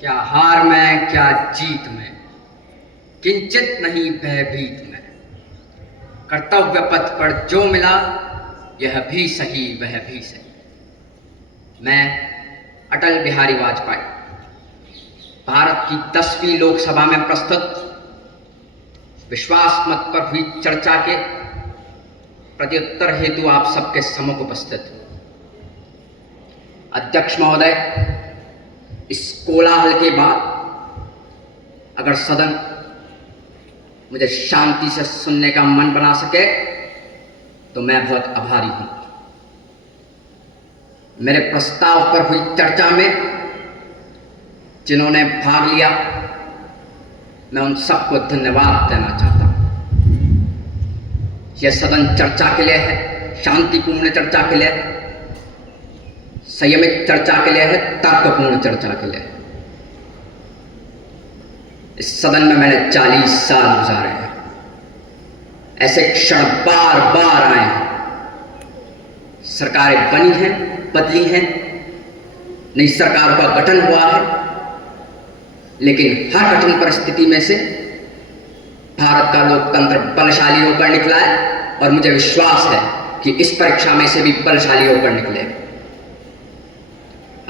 क्या हार में क्या जीत में, किंचित नहीं भयभीत में। कर्तव्य पथ पर जो मिला, यह भी सही वह भी सही। मैं अटल बिहारी वाजपेयी भारत की 10वीं लोकसभा में प्रस्तुत विश्वास मत पर हुई चर्चा के प्रत्युत्तर हेतु आप सबके सम्मुख उपस्थित हूं। अध्यक्ष महोदय, इस कोलाहल के बाद अगर सदन मुझे शांति से सुनने का मन बना सके तो मैं बहुत आभारी हूं। मेरे प्रस्ताव पर हुई चर्चा में जिन्होंने भाग लिया, मैं उन सबको धन्यवाद देना चाहता हूं। यह सदन चर्चा के लिए है, शांतिपूर्ण चर्चा के लिए है, संयमित चर्चा के लिए है, तर्कपूर्ण चर्चा के लिए। इस सदन में मैंने 40 साल गुजारे हैं। ऐसे क्षण बार बार आए हैं। सरकारें बनी हैं, बदली हैं, नई सरकार का गठन हुआ है, लेकिन हर कठिन परिस्थिति में से भारत का लोकतंत्र बलशाली होकर निकला है और मुझे विश्वास है कि इस परीक्षा में से भी बलशाली होकर निकले।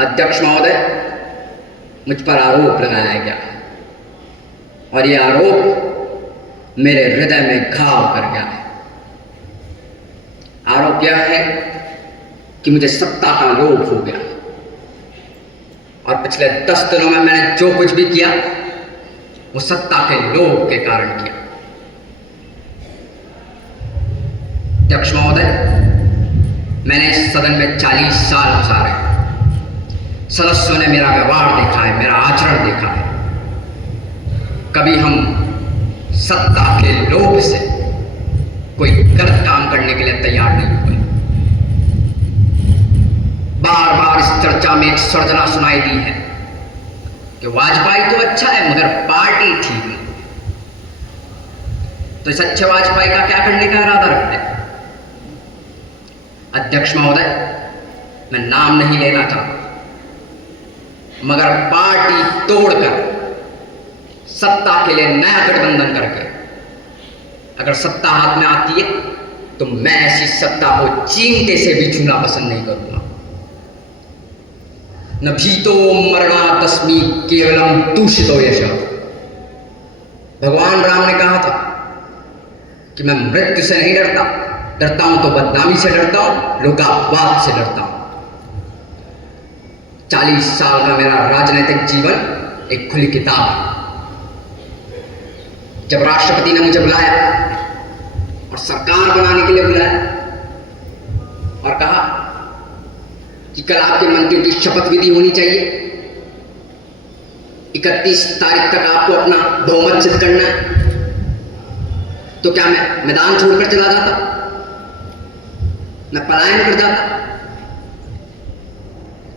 अध्यक्ष महोदय, मुझ पर आरोप लगाया गया और यह आरोप मेरे हृदय में घाव कर गया है। आरोप यह है कि मुझे सत्ता का लोभ हो गया और पिछले 10 दिनों में मैंने जो कुछ भी किया वो सत्ता के लोभ के कारण किया। अध्यक्ष महोदय, मैंने इस सदन में 40 साल गुजारे। सदस्यों ने मेरा व्यवहार देखा है, मेरा आचरण देखा है। कभी हम सत्ता के लोभ से कोई गलत काम करने के लिए तैयार नहीं हुए। बार बार इस चर्चा में एक सर्जना सुनाई दी है कि वाजपेयी तो अच्छा है मगर पार्टी ठीक नहीं। तो इस अच्छे वाजपेयी का क्या करने का इरादा रखते हैं? अध्यक्ष महोदय, मैं नाम नहीं लेना चाहता, मगर पार्टी तोड़कर सत्ता के लिए नया गठबंधन करके अगर सत्ता हाथ में आती है तो मैं ऐसी सत्ता को चींटे से भी छूना पसंद नहीं करूंगा। न भीतो मरणातस्मि केवलम दूषितो यश। भगवान राम ने कहा था कि मैं मृत्यु से नहीं डरता, डरता हूं तो बदनामी से डरता हूं, लोकापवाद से डरता हूं। 40 साल का मेरा राजनीतिक जीवन एक खुली किताब है। जब राष्ट्रपति ने मुझे बुलाया और सरकार बनाने के लिए बुलाया और कहा कि कल आपके मंत्रियों की शपथ विधि होनी चाहिए, 31 तारीख तक आपको अपना बहुमत सिद्ध करना है, तो क्या मैं मैदान छोड़कर चला जाता? मैं पलायन कर जाता?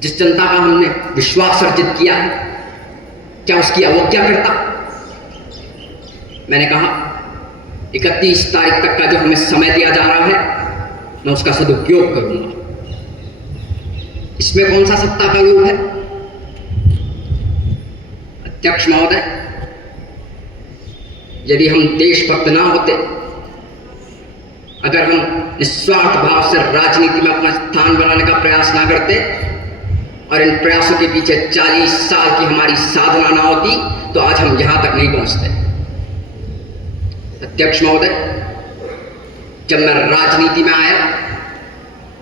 जिस जनता का हमने विश्वास अर्जित किया है, क्या उसकी अवज्ञा करता? मैंने कहा 31 तारीख तक का जो हमें समय दिया जा रहा है, मैं उसका सदुपयोग करूंगा। इसमें कौन सा सत्ता का लोभ है? अध्यक्ष महोदय, यदि हम देशभक्त ना होते, अगर हम निस्वार्थ भाव से राजनीति में अपना स्थान बनाने का प्रयास ना करते और इन प्रयासों के पीछे 40 साल की हमारी साधना ना होती, तो आज हम यहां तक नहीं पहुंचते। अध्यक्ष महोदय, जब मैं राजनीति में आया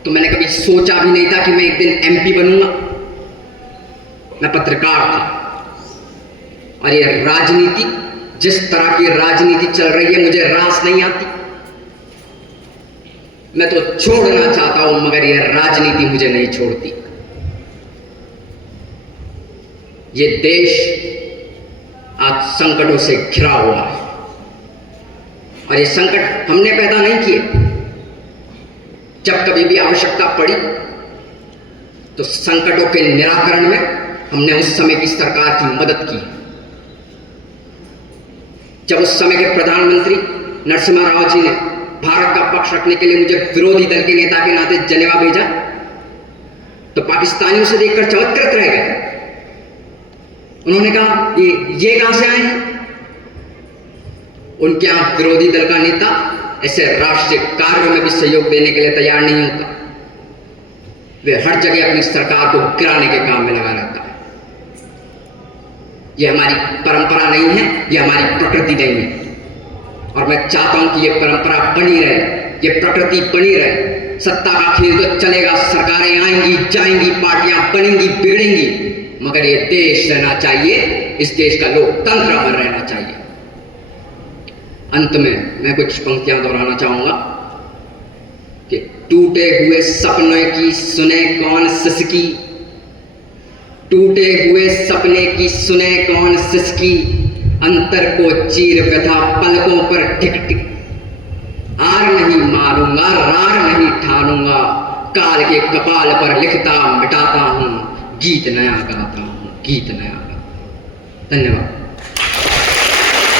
तो मैंने कभी सोचा भी नहीं था कि मैं एक दिन एमपी बनूंगा। मैं पत्रकार था और ये राजनीति, जिस तरह की राजनीति चल रही है, मुझे रास नहीं आती। मैं तो छोड़ना चाहता हूं मगर यह राजनीति मुझे नहीं छोड़ती। ये देश आज संकटों से घिरा हुआ है और ये संकट हमने पैदा नहीं किए। जब कभी भी आवश्यकता पड़ी तो संकटों के निराकरण में हमने उस समय की सरकार की मदद की। जब उस समय के प्रधानमंत्री नरसिम्हा राव जी ने भारत का पक्ष रखने के लिए मुझे विरोधी दल के नेता के नाते जनेवा भेजा, तो पाकिस्तानियों से देखकर चमत्कृत रह गए। उन्होंने कहा ये कहां से आए हैं? उनके यहां विरोधी दल का नेता ऐसे राष्ट्रीय कार्यों में भी सहयोग देने के लिए तैयार नहीं होता। वे हर जगह अपनी सरकार को गिराने के काम में लगा रहता है। यह हमारी परंपरा नहीं है, यह हमारी प्रकृति नहीं है। और मैं चाहता हूं कि यह परंपरा बनी रहे, यह प्रकृति बनी रहे। सत्ता का खेल तो चलेगा, सरकारें आएंगी जाएंगी, पार्टियां बनेंगी बिगड़ेंगी, मगर यह देश रहना चाहिए, इस देश का लोकतंत्र अमर रहना चाहिए। अंत में मैं कुछ पंक्तियां दोहराना चाहूंगा कि टूटे हुए सपने की सुने कौन सिसकी, टूटे हुए सपने की सुने कौन सिसकी, अंतर को चीर व्यथा पलकों पर टिक टिक, आर नहीं मारूंगा रार नहीं ठानूंगा, काल के कपाल पर लिखता मिटाता हूं, गीत नया गाता हूं, गीत नया गाता हूं। धन्यवाद।